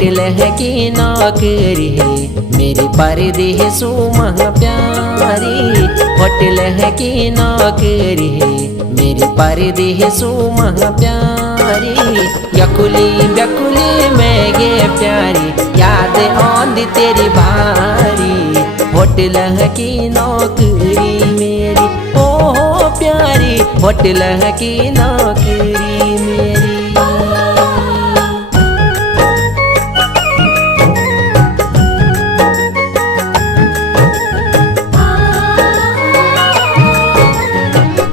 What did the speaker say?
Hotel है की नौकरी है मेरी परदेसू मह प्यारी। होटल है की नौकरी है मेरी परदेसू मह प्यारी। यकुली ब्यकुली में गे प्यारी याद आंदी तेरी भारी। होटल है की नौकरी मेरी ओ प्यारी। होटल है की नौकरी मेरी।